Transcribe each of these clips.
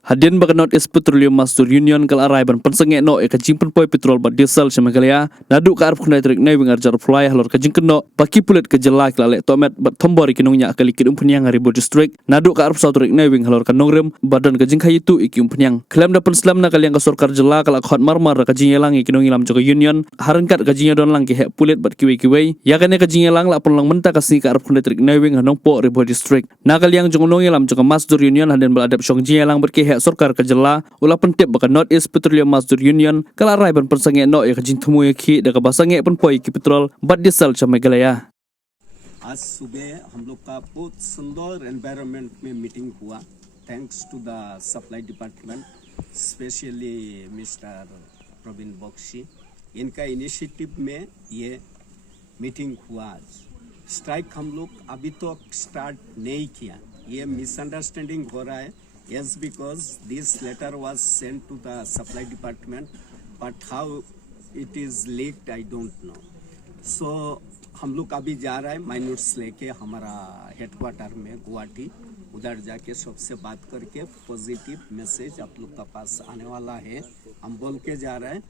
Hadian baka North East Petroleum Master Union kal arai ban Pynsangeh no ka jing Pynpoi Petrol ba diesel sa Meghalaya nadu ka arf kunai trik nei wingar jar fly halor ka jing keno baki pulet ke jelak la le tomet bat thombori kinung nya kali kidum punyang ribo district nadu ka arf sautrik nei wing halor ka nongrem badan ka jing khayitu ikum punyang klem da penslam na kali yang ka sorkar jelak kala khot marmar ka jing elang kinung ilam joka union harankat ka jing don lang ki he pulet bat kiwe ya kane ka jing elang la pon lang menta ka si ka arf kunai trik nei wing hanong po ribo district na kali yang jong nong ilam joka Master Union hadian bal adap shong jing elang berki sorkar ka jela ula pentip baka North East Petroleum Master Union kala rai ban Pynsangeh no ya kajing themu ya ki daga Basangeh Pynpoi ki Petrol bat diesel cha Meghalaya. आज सुबह हम लोग का बहुत सुंदर environment में meeting हुआ thanks to the supply department specially mister Praveen Bakshi इनका इनिशिएटिव में ये मीटिंग हुआ आज स्ट्राइक हम लोग अभी तक स्टार्ट नहीं किया ये मिसअंडरस्टैंडिंग हो रहा है yes because this letter was sent to the supply department but how it is leaked I don't know so हम लोग अभी जा रहा है माइन्यूट्स लेके हमारा हेडक्वार्टर में गुवाहाटी उधर जाके सबसे बात करके पॉजिटिव मैसेज आप लोग का पास आने वाला है हम बोल के जा रहे हैं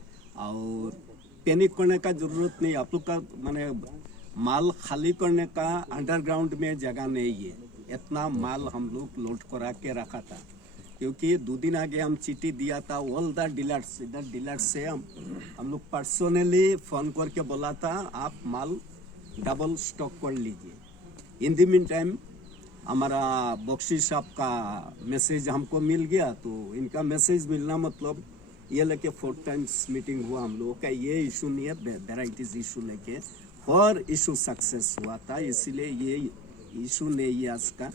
और पैनिक करने का जरूरत नहीं आप लोग का माने माल खाली करने का अंडरग्राउंड में जगह नहीं है इतना माल हम लोग लोड करा के रखा था क्योंकि 2 दिन आगे हम चिट्ठी दिया था ऑल द डीलर्स इधर डीलर्स से हम लोग पर्सनली फोन करके बोला था आप माल डबल स्टॉक कर लीजिए इन द मीन टाइम हमारा बख्शी साहब का मैसेज हमको मिल गया तो इनका मैसेज मिलना मतलब ये लेके 4 टाइम्स मीटिंग हुआ हम लोगों का ये इशू नहीं है वेराइटीज इशू लेके 4 इशू सक्सेस हुआ था इसीलिए ये इशू नहीं है आज का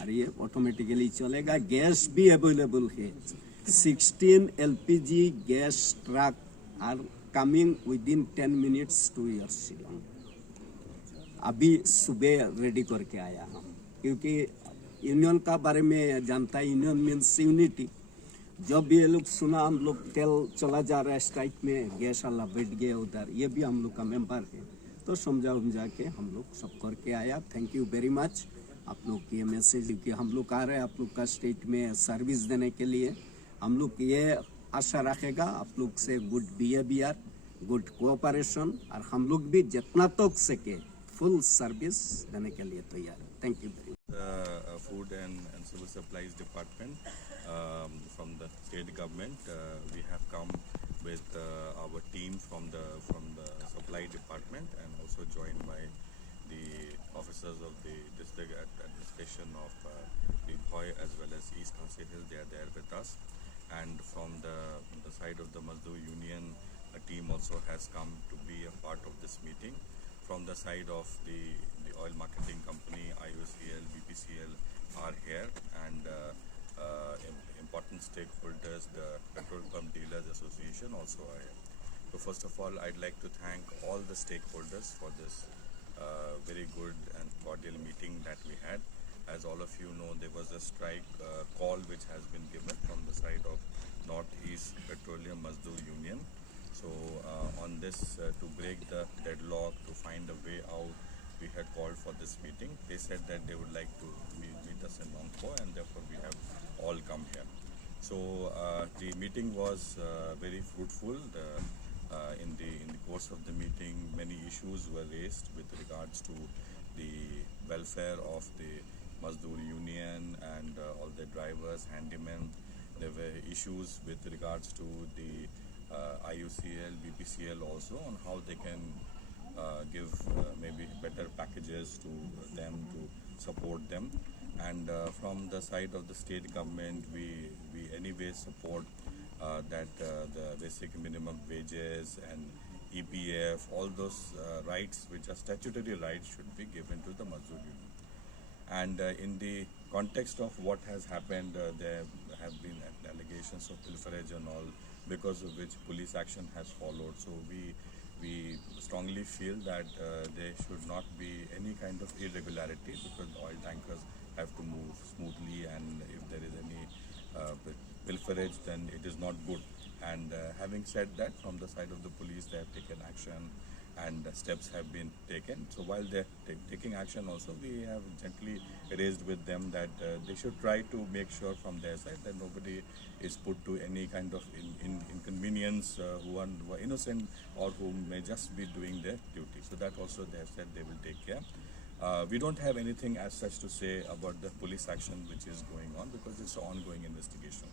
और ये ऑटोमेटिकली चलेगा गैस भी अवेलेबल है 16 LPG gas truck are coming within 10 minutes to your Shillong अभी सुबह रेडी करके आया हम क्योंकि यूनियन का बारे में जानता है यूनियन मीन्स यूनिटी जब ये लोग सुना हम लोग तेल चला जा रहा है स्ट्राइक में गैस वाला बैठ गया उधर ये भी हम लोग का मेंबर है तो समझा के हम लोग सब करके आया थैंक यू वेरी मच आप लोग ये मैसेज कि हम लोग आ रहे हैं आप लोग का स्टेट में सर्विस देने के लिए हम लोग ये आशा रखेगा आप लोग से गुड बिहेवियर गुड कोऑपरेशन और हम लोग भी जितना तक सके फुल सर्विस देने के लिए तैयार है thank you very much Food and Civil Supplies Department from the state government we have come with our team from the supply department and also joined by the officers of the district administration of Pynpoi as well as East Sangeh. They are there with us, and from the side of the Mazdoor Union, a team also has come to be a part of this meeting. From the side of the oil marketing company, IOCL, BPCL are here, and important stakeholders, the Petrol Pump Dealers Association also are here. So first of all, I'd like to thank all the stakeholders for this very good and cordial meeting that we had. As all of you know, there was a strike call which has been given from the side of Northeast Petroleum Mazdoor Union. So on this, to break the deadlock, to find a way out, we had called for this meeting. They said that they would like to meet us in Pynpoi, and therefore we have all come here. So the meeting was very fruitful. In the course of the meeting, many issues were raised with regards to the welfare of the Mazdoor Union and all the drivers, handymen. There were issues with regards to the IOCL, BPCL also on how they can give maybe better packages to them to support them. And from the side of the state government, we anyway support that the basic minimum wages and EPF, all those rights which are statutory rights should be given to the Mazdoor Union. And in the context of what has happened, there have been allegations of pilferage and all, because of which police action has followed. So we strongly feel that there should not be any kind of irregularity, because oil tankers have to move smoothly, and if there is any pilferage, then it is not good. And having said that, from the side of the police, they have taken action, and steps have been taken. So while they're taking action also, we have gently raised with them that they should try to make sure from their side that nobody is put to any kind of inconvenience who are innocent or who may just be doing their duty. So that also they have said they will take care. We don't have anything as such to say about the police action which is going on because it's an ongoing investigation.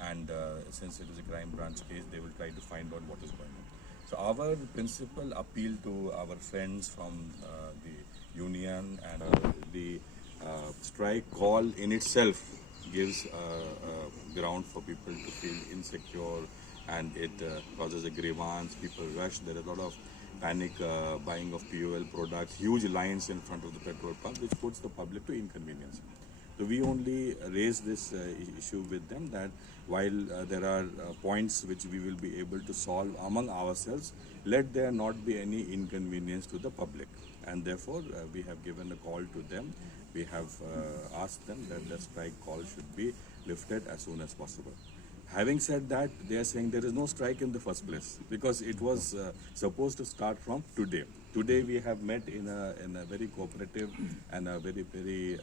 And since it is a crime branch case, they will try to find out what is going on. So our principal appeal to our friends from the union and the strike call in itself gives ground for people to feel insecure, and it causes a grievance. People rush. There is a lot of panic buying of POL products, huge lines in front of the petrol pump, which puts the public to inconvenience. So we only raise this issue with them that while there are points which we will be able to solve among ourselves, let there not be any inconvenience to the public. And therefore, we have given a call to them. We have asked them that the strike call should be lifted as soon as possible. Having said that, they are saying there is no strike in the first place because it was supposed to start from today. Today we have met in a very cooperative and a very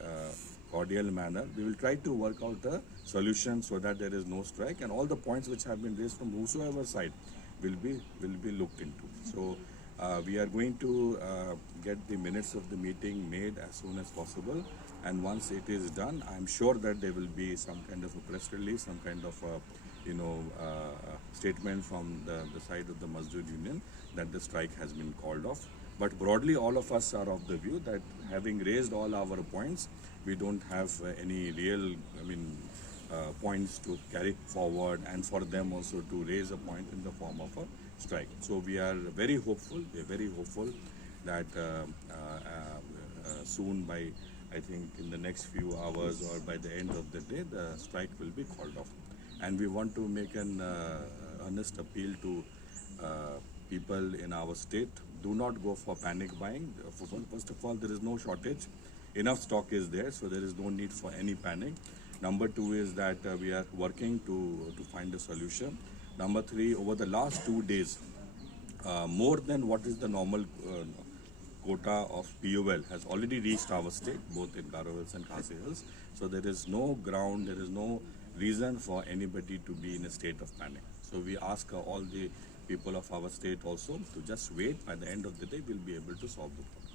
cordial manner. We will try to work out a solution so that there is no strike, and all the points which have been raised from whosoever side will be looked into. So we are going to get the minutes of the meeting made as soon as possible, and once it is done, I'm sure that there will be some kind of a press release, some kind of statement from the side of the Mazdoor Union that the strike has been called off. But broadly, all of us are of the view that having raised all our points, we don't have any real, points to carry forward, and for them also to raise a point in the form of a strike. So we are very hopeful. We are very hopeful that soon, by I think in the next few hours or by the end of the day, the strike will be called off. And we want to make an earnest appeal to people in our state. Do not go for panic buying. First of all, there is no shortage. Enough stock is there, so there is no need for any panic. Number two is that we are working to find a solution. Number three, over the last 2 days, more than what is the normal quota of POL has already reached our state, both in Garo Hills and Khasi Hills. So there is no ground, there is no reason for anybody to be in a state of panic. So we ask all the people of our state also to just wait. By the end of the day, we'll be able to solve the problem.